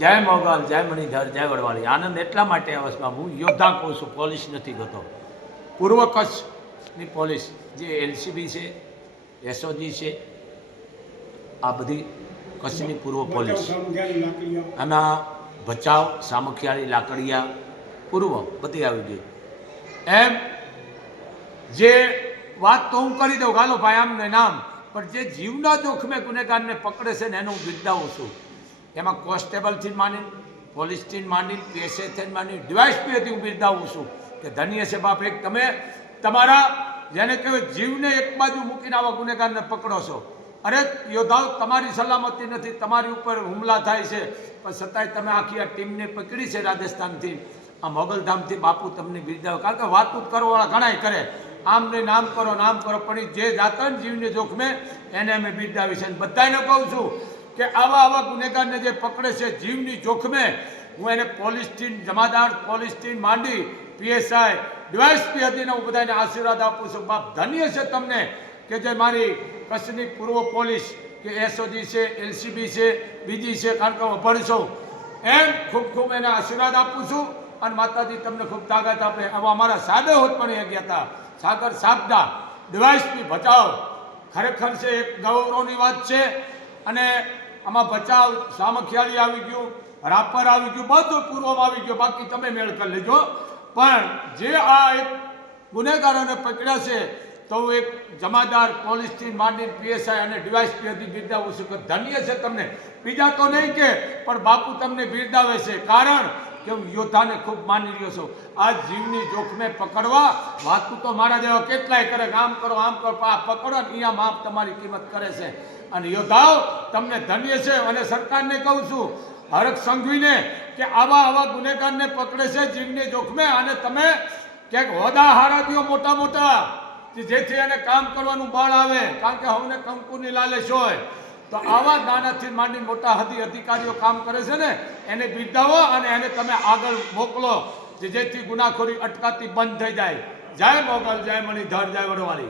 જય મોગલ, જય મણિધર, જય વડવાળી. આનંદ એટલા માટે અવસ્થમાં હું યોદ્ધા કહું છું, પોલીસ નથી કહેતો. પૂર્વ કચ્છની પોલીસ જે એલસીબી છે, એસઓજી છે, આ બધી કચ્છની પૂર્વ પોલીસ, આના ભચાઉ, સામખિયાળી, લાકડિયા, પૂર્વ બધી આવી ગઈ. એમ જે વાત તો હું કરી દઉં, ગાલો ભાઈ આમને નામ, પણ જે જીવના જોખમે ગુનેગારને પકડે છે ને એનું હું બિરદાવું છું. એમાં કોન્સ્ટેબલથી માંડીને, પોલીસથી માંડીને, પીએસઆઈથી માંડીને, ડીવાયએસપીથી હું બિરદાવું છું કે ધન્ય છે બાપ, એક તમે તમારા જેને કહેવાય જીવને એક બાજુ મૂકીને આવા ગુનેગારને પકડો છો. અરે યોદ્ધાઓ, તમારી સલામતી નથી, તમારી ઉપર હુમલા થાય છે, પણ છતાંય તમે આખી આ ટીમને પકડી છે રાજસ્થાનથી, આ મોગલધામથી. બાપુ તમને બિરદાવો, કારણ કે વાતું કરવાવાળા ઘણાય કરે, આમ ને નામ કરો, પણ જે જાતન જીવને જોખમે એને અમે બિરદાવી છે. બધાને કહું છું કે આવા ગુનેગારને જે પકડે છે જીવની જોખમે, હું એને પોલીસથી, જમાદાર પોલીસથી માંડી પીએસઆઈ, ડીવાયએસપી હતીને હું બધાને આશીર્વાદ આપું છું. બાપ ધન્ય છે તમને કે જે મારી કચ્છની પૂર્વ પોલીસ કે એસઓજી છે, એલસીબી છે, બીજી છે, કારણ કે અભણ છું, એમ ખૂબ ખૂબ એને આશીર્વાદ આપું છું. અને માતાજી તમને ખૂબ તાકાત આપે. આવા અમારા સાદે હોત પણ એ ગયા હતા, સાગર સાબદા, ડીવાયએસપી ભચાઉ, ખરેખર છે એક ગૌરવની વાત છે. અને આમાં ભચાઉ, સામખિયાળી આવી ગયું, રાપર આવી ગયું, બધું પૂર્વમાં આવી ગયું, બાકી તમે મેળ કરી લેજો. પણ જે આ એક ગુનેગારોને પકડ્યા છે તો હું એક જમાદાર પોલીસથી માંડીને પીએસઆઈ અને ડીવાયએસપી હતી બિરદાવું છું કે ધન્ય છે તમને. બીજા તો નહીં કે, પણ બાપુ તમને બિરદાવે છે, કારણ કે હું યોદ્ધાને ખૂબ માની રહ્યો છું. આ જીવની જોખમે પકડવા વાતું તો મારા જેવા કેટલાય કરે, આમ કરો આમ કરો, આ પકડો ને અહીંયા માપ તમારી કિંમત કરે છે. અને યોદ્ધાઓ તમને ધન્ય છે. અને સરકારને કહું છું, હરખ સંઘવીને, કે આવા ગુનેગારને પકડે છે જીવને જોખમે, અને તમે ક્યાંક હોદ્દા હારા દો મોટા મોટા, જેથી એને કામ કરવાનું બળ આવે, કારણ કે હવે કંકુની લાલચ હોય. તો આવા નાનાથી માંડી મોટા અધિકારીઓ કામ કરે છે ને, એને બિરદાવો અને એને તમે આગળ મોકલો, જેથી ગુનાખોરી અટકાતી બંધ થઈ જાય. જય મોગલ, જય મણિધર, જય વડવાળી.